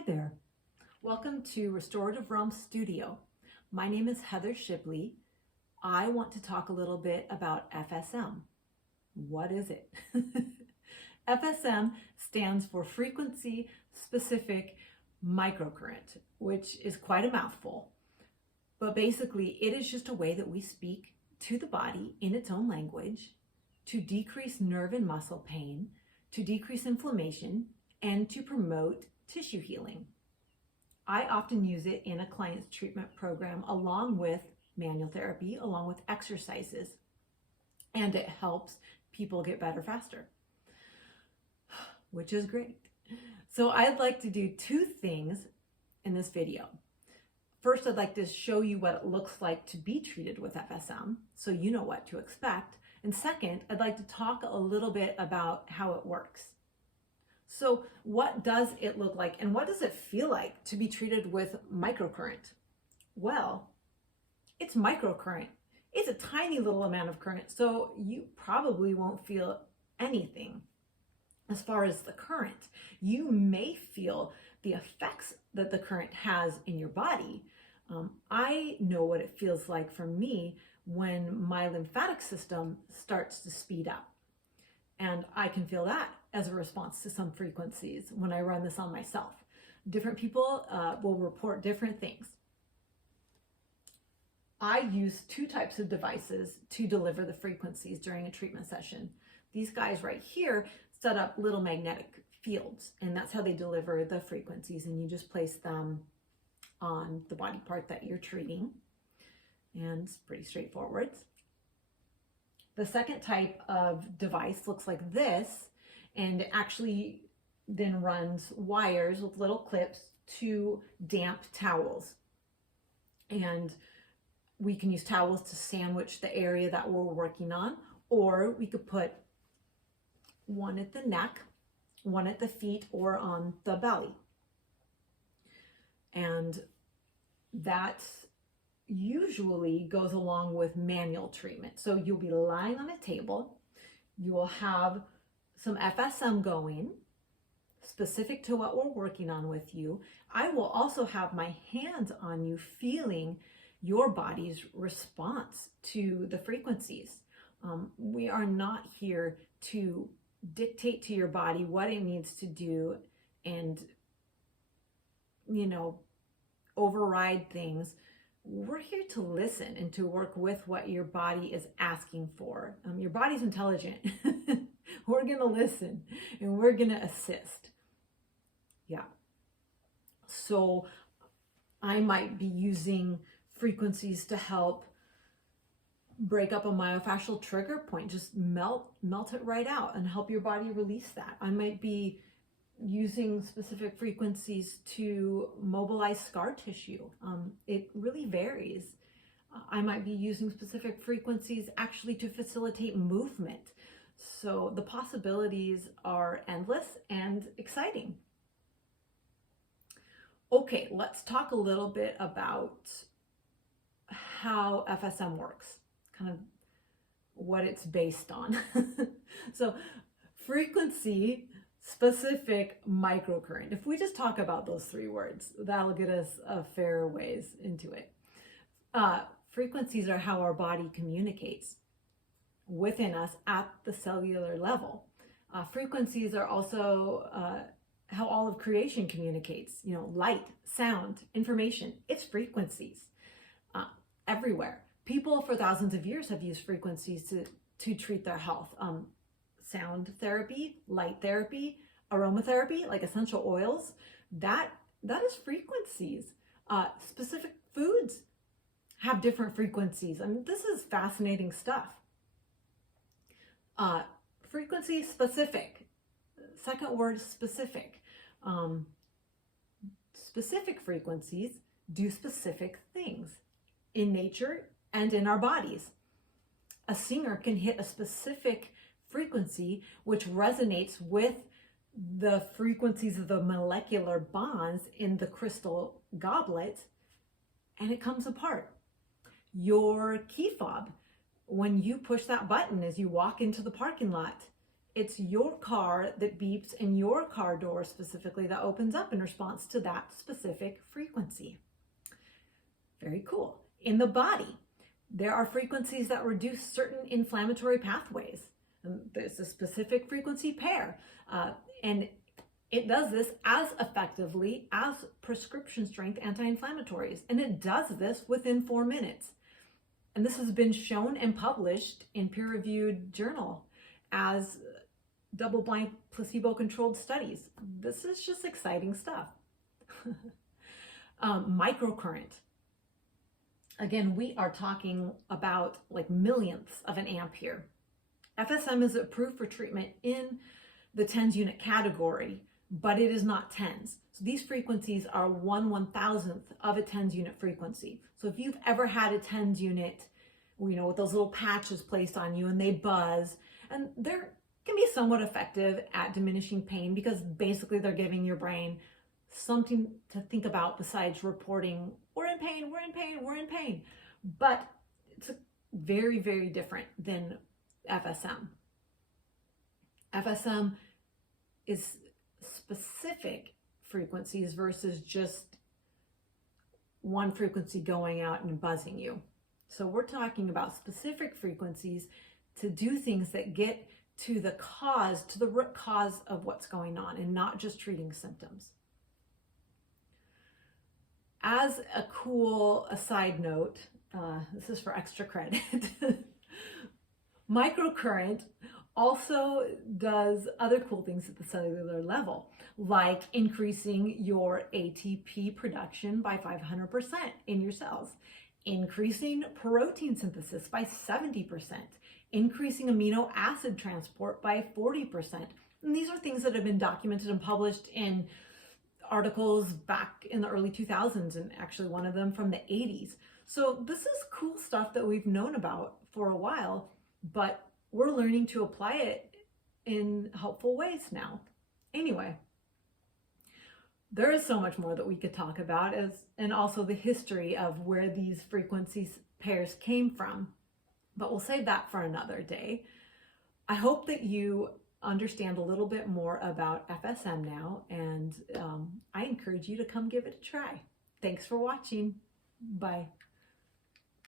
Hi there. Welcome to Restorative Realms Studio. My name is Heather Shibley. I want to talk a little bit about FSM. What is it? FSM stands for Frequency Specific Microcurrent, which is quite a mouthful. But basically, it is just a way that we speak to the body in its own language to decrease nerve and muscle pain, to decrease inflammation, and to promote tissue healing. I often use it in a client's treatment program along with manual therapy, along with exercises, and it helps people get better faster, which is great. So I'd like to do two things in this video. First, I'd like to show you what it looks like to be treated with FSM, so you know what to expect. And second, I'd like to talk a little bit about how it works. So what does it look like and what does it feel like to be treated with microcurrent? Well, it's microcurrent. It's a tiny little amount of current, so you probably won't feel anything as far as the current. You may feel the effects that the current has in your body. I know what it feels like for me when my lymphatic system starts to speed up. And I can feel that as a response to some frequencies when I run this on myself. Different people will report different things. I use two types of devices to deliver the frequencies during a treatment session. These guys right here set up little magnetic fields, and that's how they deliver the frequencies, and you just place them on the body part that you're treating, and it's pretty straightforward. The second type of device looks like this, and actually then runs wires with little clips to damp towels. And we can use towels to sandwich the area that we're working on, or we could put one at the neck, one at the feet, or on the belly. And that usually goes along with manual treatment. So you'll be lying on a table, you will have some FSM going, specific to what we're working on with you. I will also have my hands on you, feeling your body's response to the frequencies. We are not here to dictate to your body what it needs to do and, override things. We're here to listen and to work with what your body is asking for. Your body's intelligent. We're going to listen and we're going to assist. Yeah. So I might be using frequencies to help break up a myofascial trigger point, just melt it right out and help your body release that. I might be using specific frequencies to mobilize scar tissue. It really varies. I might be using specific frequencies actually to facilitate movement. So the possibilities are endless and exciting. Okay, let's talk a little bit about how FSM works, kind of what it's based on. So frequency specific microcurrent. If we just talk about those three words, that'll get us a fair ways into it. Frequencies are how our body communicates within us at the cellular level. Frequencies are also how all of creation communicates. Light, sound, information. It's frequencies everywhere. People for thousands of years have used frequencies to treat their health. Sound therapy, light therapy, aromatherapy, like essential oils, that is frequencies. Specific foods have different frequencies. I mean, this is fascinating stuff. Frequency specific. Second word, specific. Specific frequencies do specific things in nature and in our bodies. A singer can hit a specific frequency which resonates with the frequencies of the molecular bonds in the crystal goblet, and it comes apart. Your key fob, when you push that button as you walk into the parking lot, It's your car that beeps and your car door specifically that opens up in response to that specific frequency. Very cool. In the body, there are frequencies that reduce certain inflammatory pathways. And there's a specific frequency pair. And it does this as effectively as prescription strength anti-inflammatories. And it does this within 4 minutes. And this has been shown and published in peer-reviewed journal as double-blind placebo-controlled studies. This is just exciting stuff. Microcurrent. Again, we are talking about like millionths of an amp here. FSM is approved for treatment in the tens unit category, but it is not tens. So these frequencies are 1/1000th of a tens unit frequency. So if you've ever had a tens unit, you know, with those little patches placed on you and they buzz, and they're can be somewhat effective at diminishing pain because basically they're giving your brain something to think about besides reporting, we're in pain, we're in pain, we're in pain. But it's very, very different than FSM. FSM is specific frequencies versus just one frequency going out and buzzing you. So we're talking about specific frequencies to do things that get to the cause, to the root cause of what's going on, and not just treating symptoms. As a cool aside note, this is for extra credit, microcurrent also does other cool things at the cellular level, like increasing your ATP production by 500% in your cells, increasing protein synthesis by 70%, increasing amino acid transport by 40%. And these are things that have been documented and published in articles back in the early 2000s, and actually one of them from the 80s. So this is cool stuff that we've known about for a while, but we're learning to apply it in helpful ways now. Anyway, there is so much more that we could talk about, and also the history of where these frequencies pairs came from, but we'll save that for another day. I hope that you understand a little bit more about FSM now, and I encourage you to come give it a try. Thanks for watching. Bye.